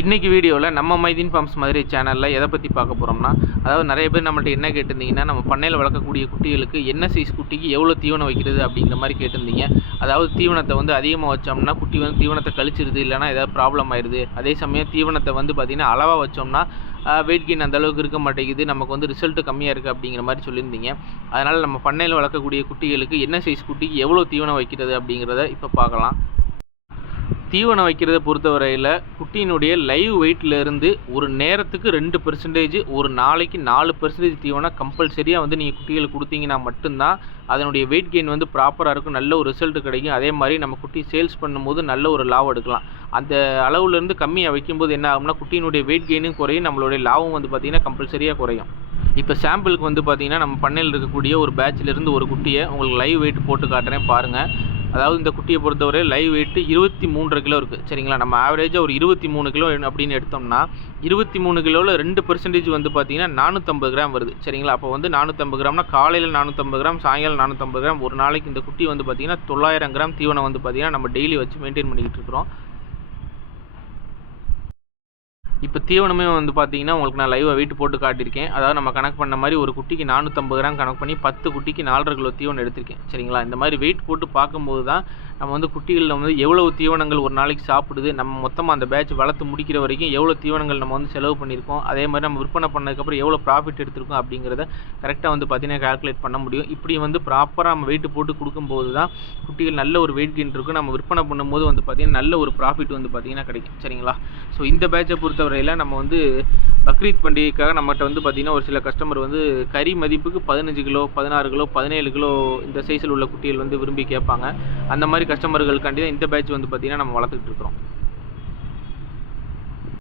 இன்றைக்கி வீடியோவில் நம்ம மைதீன் ஃபார்ம்ஸ் மாதிரி சேனலில் எதை பற்றி பார்க்க போகிறோம்னா, அதாவது நிறைய பேர் நம்மள்ட்ட என்ன கேட்டிருந்தீங்கன்னா, நம்ம பண்ணையில் வளர்க்கக்கூடிய குட்டிகளுக்கு என்ன சைஸ் குட்டிக்கு எவ்வளோ தீவனம் வைக்கிறது அப்படிங்கிற மாதிரி கேட்டிருந்தீங்க. அதாவது தீவனத்தை வந்து அதிகமாக வச்சோம்னா குட்டி வந்து தீவனத்தை கழிச்சிருது, இல்லைனா ஏதாவது ப்ராப்ளம் ஆயிடுது. அதே சமயம் தீவனத்தை வந்து பார்த்திங்கன்னா அளவாக வச்சோம்னா வெயிட் கெயின் அந்த அளவுக்கு இருக்க மாட்டேங்குது, நமக்கு வந்து ரிசல்ட்டு கம்மியாக இருக்குது அப்படிங்கிற மாதிரி சொல்லியிருந்தீங்க. அதனால் நம்ம பண்ணையில் வளர்க்கக்கூடிய குட்டிகளுக்கு என்ன சைஸ் குட்டிக்கு எவ்வளோ தீவனம் வைக்கிறது அப்படிங்கிறத இப்போ பார்க்கலாம். தீவனம் வைக்கிறத பொறுத்தவரையில் குட்டியினுடைய லைவ் வெயிட்லேருந்து ஒரு நேரத்துக்கு 2%, ஒரு நாளைக்கு 4% தீவனம் கம்பல்சரியாக வந்து நீங்கள் குட்டிகளுக்கு கொடுத்தீங்கன்னா மட்டும்தான் அதனுடைய வெயிட் கெயின் வந்து ப்ராப்பராக இருக்கும், நல்ல ஒரு ரிசல்ட் கிடைக்கும். அதே மாதிரி நம்ம குட்டி சேல்ஸ் பண்ணும்போது நல்ல ஒரு லாபம் எடுக்கலாம். அந்த அளவுலேருந்து கம்மியாக வைக்கும்போது என்ன ஆகும்னா குட்டியினுடைய வெயிட் கெயினும் குறையும், நம்மளுடைய லாபம் வந்து பார்த்திங்கன்னா கம்பல்சரியாக குறையும். இப்போ சாம்பிளுக்கு வந்து பார்த்திங்கன்னா நம்ம பண்ணையில் இருக்கக்கூடிய ஒரு பேட்சிலேருந்து ஒரு குட்டியை உங்களுக்கு லைவ் வெயிட் போட்டு காட்டுறேன் பாருங்கள். அதாவது இந்த குட்டியை பொறுத்தவரை லைவ் வெயிட்டு 23 கிலோ இருக்குது, சரிங்களா. நம்ம ஆவரேஜாக ஒரு 23 கிலோ அப்படின்னு எடுத்தோம்னா 23 கிலோவில் 2% வந்து பார்த்திங்கன்னா 450 கிராம் வருது, சரிங்களா. அப்போ வந்து 450 கிராம்னா காலையில் 450 கிராம், சாயங்காலம் 450 கிராம். ஒரு நாளைக்கு இந்த குட்டி வந்து பார்த்திங்கன்னா 900 கிராம் தீவனம் வந்து பார்த்திங்கன்னா நம்ம டெய்லி வச்சு மெயின்டைன் பண்ணிக்கிட்டு இருக்கிறோம். இப்போ தீவனமே வந்து பார்த்தீங்கன்னா உங்களுக்கு நான் லைவாக வெயிட் போட்டு காட்டியிருக்கேன். அதாவது நம்ம கணக்கு பண்ண மாதிரி ஒரு குட்டிக்கு 450 கிராம் கணக்கு பண்ணி 10 குட்டிக்கு 4.5 கிலோ தீவனம் எடுத்திருக்கேன், சரிங்களா. இந்த மாதிரி வெயிட் போட்டு பார்க்கும்போது தான் நம்ம வந்து குட்டிகளில் வந்து எவ்வளவு தீவனங்கள் ஒரு நாளைக்கு சாப்பிடுது, நம்ம மொத்தமாக அந்த பேட்ச் வளர்த்து முடிக்கிற வரைக்கும் எவ்வளோ தீவனங்கள் நம்ம வந்து செலவு பண்ணியிருக்கோம், அதே மாதிரி நம்ம விற்பனை பண்ணதுக்கப்புறம் எவ்வளோ ப்ராஃபிட் எடுத்திருக்கோம் அப்படிங்கிறத கரெக்டாக வந்து பார்த்தீங்கன்னா கால்குலேட் பண்ண முடியும். இப்படி வந்து ப்ராப்பராக நம்ம வெயிட் போட்டு கொடுக்கும்போது தான் குட்டிகள் நல்ல ஒரு வெயிட் கெயின் இருக்கும். நம்ம விற்பனை பண்ணும்போது வந்து பார்த்திங்கன்னா நல்ல ஒரு ப்ராஃபிட் வந்து பார்த்திங்கன்னா கிடைக்கும், சரிங்களா. ஸோ இந்த பேட்சை பொறுத்தவரையில் நம்ம வந்து பக்ரீத் பண்டிகைக்காக நம்மகிட்ட வந்து பார்த்திங்கன்னா ஒரு சில கஸ்டமர் வந்து கறி மதிப்புக்கு 15 கிலோ 16 கிலோ 17 கிலோ இந்த சைஸில் உள்ள குட்டிகள் வந்து விரும்பி கேட்பாங்க. அந்த மாதிரி கஸ்டமர்களுக்காண்டி தான் இந்த பேட்ச் வந்து பார்த்திங்கன்னா நம்ம வளர்த்துக்கிட்டு இருக்கிறோம்.